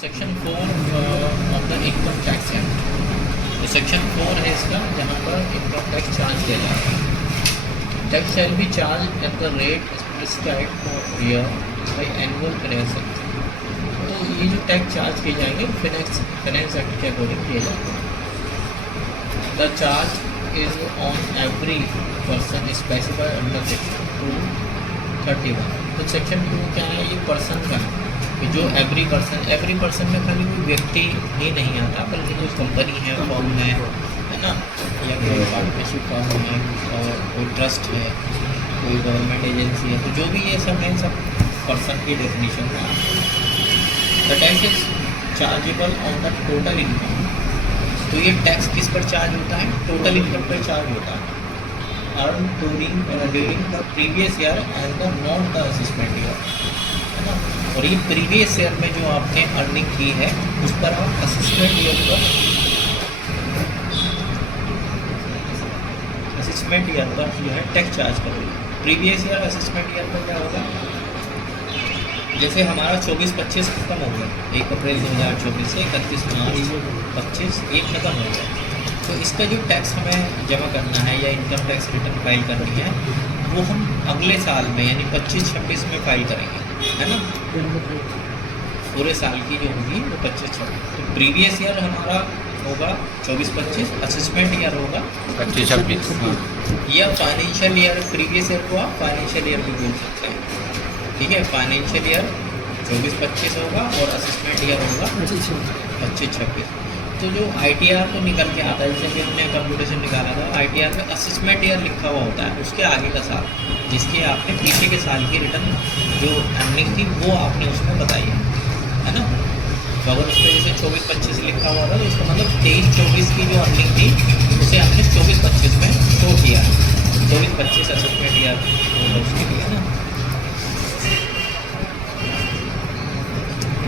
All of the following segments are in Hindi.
Section 4 of the income tax act. तो सेक्शन 4 है इसका, जहाँ पर इनकम टैक्स चार्ज किया जाता है। Tax shall be charge at the rate prescribed for year by annual finance act. तो ये जो टैक्स चार्ज किए जाएंगे फाइनेंस एक्ट के अकॉर्डिंग किए जाते हैं। The charge is on every person specified under section 231। तो सेक्शन 2 क्या है, ये पर्सन का है कि जो एवरी पर्सन में खाली कोई व्यक्ति ही नहीं आता, बल्कि कोई कंपनी है, फॉर्म है ना, या कोई पार्टनरशिप फॉर्म है और कोई ट्रस्ट है, कोई गवर्नमेंट एजेंसी है, तो जो भी ये सब है, सब पर्सन की डेफिनेशन में आते हैं। The tax is chargeable on the total income. तो ये टैक्स किस पर चार्ज होता है? टोटल इनकम पर चार्ज होता है। Earn during the previous year and the not the assessment year, है ना। और ये प्रीवियस ईयर में जो आपने अर्निंग की है उस पर आप असेसमेंट ईयर पर जो है टैक्स चार्ज करोगे। प्रीवियस ईयर असेसमेंट ईयर पर क्या होगा, जैसे हमारा 24-25 खत्म हो गया, 1 अप्रैल 2024 से 31 मार्च 25 ये खत्म हो गया, तो इसका जो टैक्स हमें जमा करना है या इनकम टैक्स रिटर्न फाइल करनी है, वो हम अगले साल में यानी 25-26 में फाइल करेंगे, है ना। पूरे साल की जो होगी वो 25-26। तो प्रीवियस ईयर हमारा होगा 24-25, असेसमेंट ईयर होगा 25-26। या फाइनेंशियल ईयर, प्रीवियस ईयर को आप फाइनेंशियल ईयर भी बोल सकते हैं, ठीक है। फाइनेंशियल ईयर 24-25 होगा और असेसमेंट ईयर होगा 25-26। तो जो ITR को निकल के आता है, जैसे कि हमने कंप्यूटेशन निकाला था, ITR में असेसमेंट ईयर लिखा हुआ होता है, उसके आगे का साल, जिसके आपने पीछे के साल की रिटर्न जो अर्निंग थी वो आपने उसमें बताई है ना। तो अगर उस पर जैसे 24-25 लिखा हुआ था, तो इसका मतलब 23-24 की जो अर्निंग थी उसे आपने 24-25 में शो किया। 24-25 असेसमेंट ईयर होगा उसके लिए ना।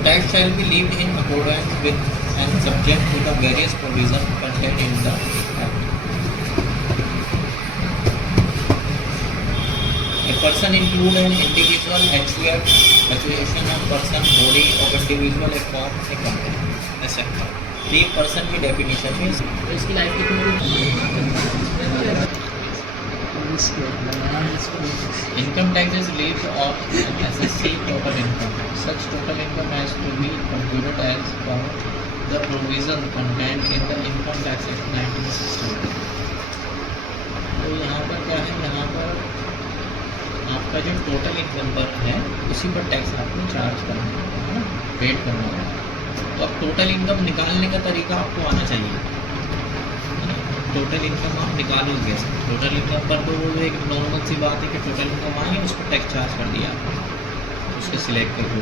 Tax shall be levied in accordance with and subject to the various provisions contained in the Act. A person include an individual, HUF, association of person, body of individual, a firm, a company, etc. तो ये पर्सन की डेफिनेशन है, तो इसकी life income tax is levied of SSC total income. Such total income has to be computed as per the provision contained in the Income Tax Act 1960। तो यहाँ पर क्या है, यहाँ पर आपका जो टोटल इनकम पर है उसी पर टैक्स आपको चार्ज करना है ना, पेड करना है। तो अब टोटल इनकम निकालने का तरीका आपको आना चाहिए, टोटल इनकम आप निकालोगे। टोटल इनकम पर तो वो एक नॉर्मल सी बात है कि टोटल इनकम आई है, उसको टैक्स चार्ज कर दिया, उसको सिलेक्ट कर दो।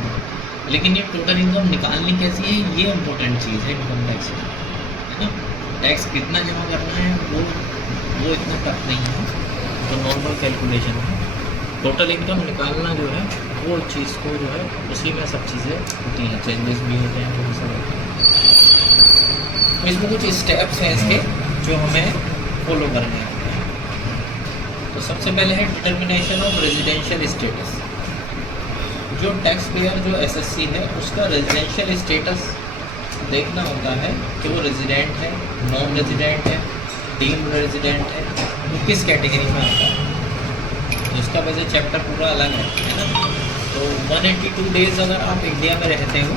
लेकिन ये टोटल इनकम निकालनी कैसी है, ये इम्पोर्टेंट चीज़ है इनकम टैक्स में, है ना। टैक्स कितना जमा करना है वो इतना टफ नहीं है, तो नॉर्मल कैलकुलेशन है। टोटल इनकम निकालना जो है वो चीज़ को जो है उसी में सब चीज़ें होती हैं, चेंजेस भी होते हैं, वो सब होते हैं। तो इसमें कुछ स्टेप्स हैं इसके जो हमें फॉलो करने होते हैं। तो सबसे पहले है डिटर्मिनेशन ऑफ रेजिडेंशियल स्टेटस। जो टैक्स पेयर जो SSC है उसका रेजिडेंशियल स्टेटस देखना होता है कि वो रेजिडेंट है, नॉन रेजिडेंट है, डीम्ड रेजिडेंट है, वो किस कैटेगरी में आता है। उसका वैसे चैप्टर पूरा अलग है ना। तो 182 डेज़ अगर आप इंडिया में रहते हो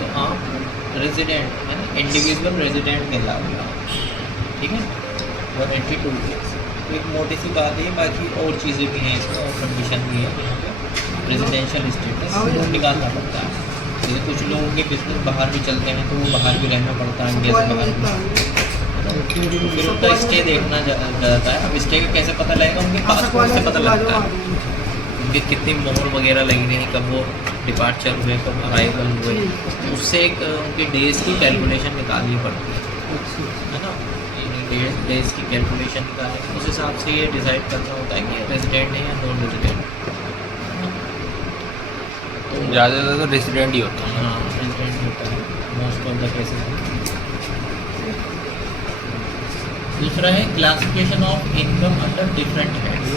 तो आप रेजिडेंट है ना, इंडिविजुअल रेजिडेंट कहलाओगे, ठीक है। 182 डेज़ तो एक मोटी सी बात है, बाकी और चीज़ें भी हैं इसमें और कंडीशन भी है यहाँ पे रेजिडेंशियल स्टेटस निकालना पड़ता है। जैसे कुछ लोगों के बिजनेस बाहर भी चलते हैं तो वो बाहर भी रहना पड़ता है, इंडिया से बाहर भी, फिर उनका स्टे देखना जाता है। अब स्टे का कैसे पता लगेगा, उनके पासपोर्ट से पता लगता है, उनके कितनी मोहर वगैरह लगी रही, कब वो डिपार्चर हुए, कब अराइवल हुए, उससे एक उनके डेज़ की कैलकुलेशन निकालनी पड़ती है ना। डेज़ की कैलकुलेशन निकालें, उस हिसाब से ये डिसाइड करना होता है कि रेजिडेंट है या नॉन रेजिडेंट। ज़्यादातर तो रेजिडेंट ही होता है। हाँ, रेजिडेंट होता है मोस्ट ऑफ द केसेस। दूसरा है classification of income under different heads.